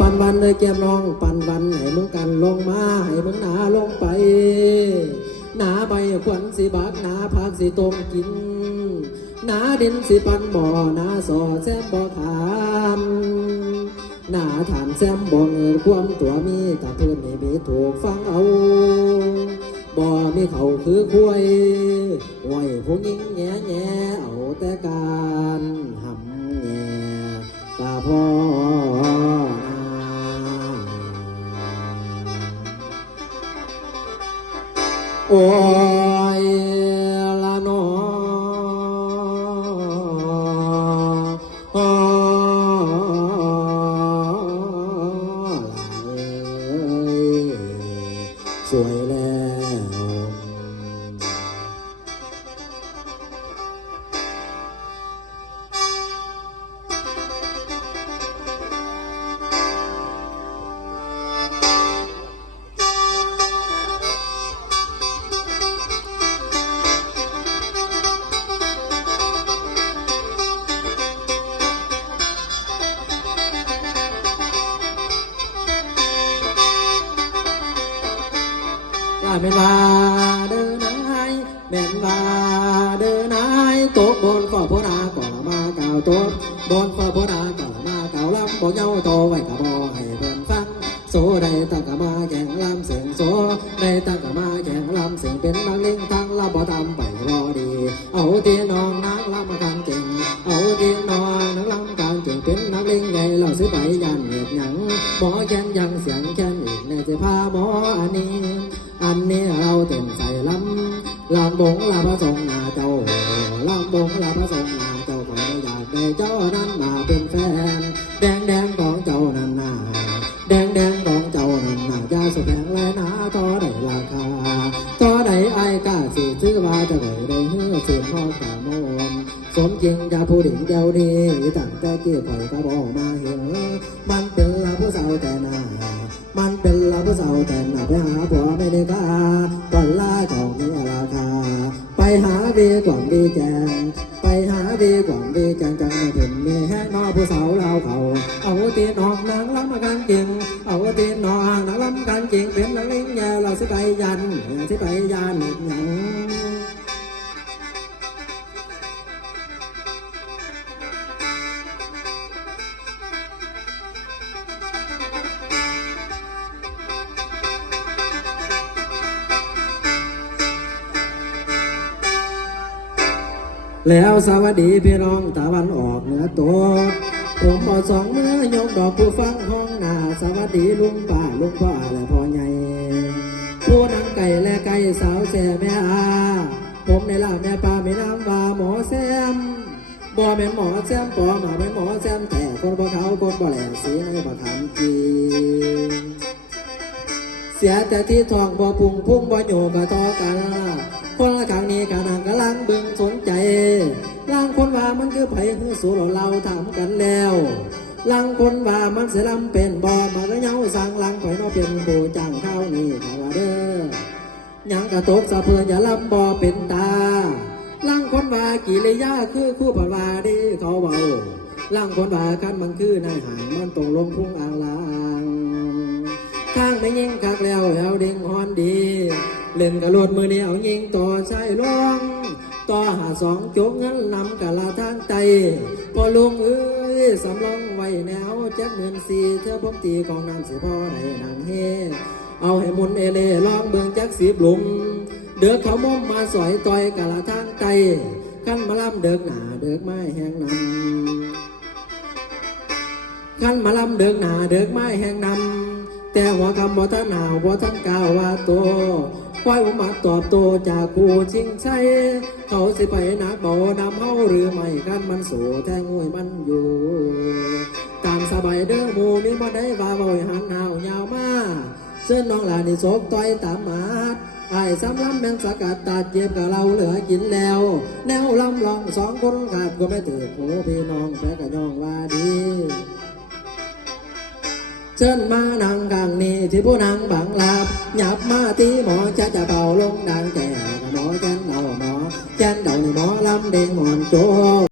ปันวันเลยแก้มน้องปันวันให้มึงกันลงมาให้มึงหนาลงไปหนาใบขวัญสิบากหนาผักสิต้มกินหนาดินสิปันบ่อหนาสอแซมบ่อขามหนาฐานแซมบ่อเงินความตัวมีแต่เพื่อนไม่มีถูกฟังเอาบ่มีเขาคือคุยไหวผู้หญิงแง่แง่เอาแต่การหำแง่ตาพ่อโอ้ยละนอสวยแล้วเป็นว่าเดินนายแม่นว่าเดินนายโต๊ะบนฝ่าพนาก่อนมาเก่าโต๊ะบนฝ่าพนาก่อนมาเก่าลำบอกเย้าโตไว้กับบ่ให้เพิ่นฟังโซได้ตั้งกะมาแข่งลำเสียงโซได้ตั้งกะมาแข่งลำเสียงเป็นนักเล่งทั้งลำบ่ทำไปรอดีเอาที่น้องนักลำมาทางเก่งเอาที่น้องนักลำกลางเก่งเป็นนักเล่งใหญ่เราซื้อไปยันเหตุหยังหมอแข่งยังเสียงแข่งอีกในจะพาหมออันนี้เราเต็มใส่ลำบงลาพระสงฆ์นาเจ้าลำบงลาพระสงฆ์นาเจ้าขออยากได้เจ้านั้นมาเป็นแฟนแดงของเจ้านั้นนาแดงของเจ้านั้นนายาสุแพงและนาต่อได้ราคาต่อได้ไอ้กาสิซื้อว่าจะได้เฮือสิพ่อขามนสมจริงจะผู้ดิ่งเดียวดีตั้งแต่เกี่ยวข่อยก็บอกมาเห็นมันเป็นลาผู้สาวแต่นามันเป็นลาผู้สาวแต่นาไปหาผัวไม่ได้กาก่อนล่าของมีราคาไปหาดีก่อนดีแจงไปหาดีก่อนดีแจงจังมาถึงมีแห้งนอผู้สาวเล่าเขาเอาตีนองนางล้ำมากันจริงเอาตีนองนางล้ำกันจริงเป็นนางลิงแย่เราสิไปยันสิไปยันหยังแล้วสวัสดีพี่น้องตะวันออกเหนือตัวผมเอาสองมือยกดอกผู้ฟังห้องหน้าสวัสดีลุงป้าลุงพ่อและพ่อใหญ่ผู้นำไก่และไก่สาวแซ่แม่อาผมในล่าแม่ป้าไม่น้ำว่าหมอแซมบ่แม่นหมอแซมปอมาเป็นหมอแซมแต่คนบ่เขาคนบ่แหลงสีในบ่ทำกีเสียแต่ที่ทองบ่พุ่งพุ่งบ่โยกกะทอกันคนละข้างนี้กันกำลังบึงสนใจล่างคนว่ามันคือไผ่คือสู่เราถามกันแล้วล่างคนว่ามันเสียลำเป็นบ่มาก็เย้าสั่งล่างข่อยนอเป็นผู้จ้างข้าวนี่ข่าวเด้อยังกระตกสะเพื่ออย่าลำบ่เป็นตาล่างคนว่ากิริยาคือคู่ผัดว่าดีเขาเบาล่างคนว่ากันมันคือนายหายมันตรงลงพุ่งอ่างลางข้างไม่ยิงคักแล้วแล้วดิ่งฮอนดีเล่นกระโดดมือเดียวยิงต่อใช้ลงต่อหาสองจุกเงินนำกะลาทางไตพอลุงเอ้ยสำรองไว้แนว74,000เธอพบตีกองน้ำสิพ่อในนางเฮเอาให้มุนเอเล่ลองเบิ่งจักสีบลุมเดือกเขามุมมาสอยต่อยกะลาทางไตขั้นมาล่ำเดือกหนาเดือกไม้แห้งนำขั้นมาล่ำเดือกหนาเดือกไม้แห้งนำแต่หัวคำบ่ท่านหนาวบ่ท่านกล่าวว่าโตควายผมมาตอบโตจากกูชิงใช้เขาสิไปนักบ่นำเฮาหรือไม่กันมันสู่แทงหวยมันอยู่ตามสบายเด้อหมูมีบ่ได้ว่าบ่อยหันหาวยาวมาเส้นน้องหลานนี่โศกต่อยตามมาไอ้ซ้ำล้ำแมงสกัดตัดเจ็บกับเราเหลือกินแล้วแนวลำลองสองคนขาดก็ไม่ตื่นโอ้พี่น้องแพ้กับน้องว่าดีเชิญมานั่งกลางนี้ที่ผู้นั่งบังลาบหยับมาตีหมอจะเป่าลงดังแก่หมอแจ้นเดาหมอแจ้นเดาในหมอลำเด้งหมอนโจ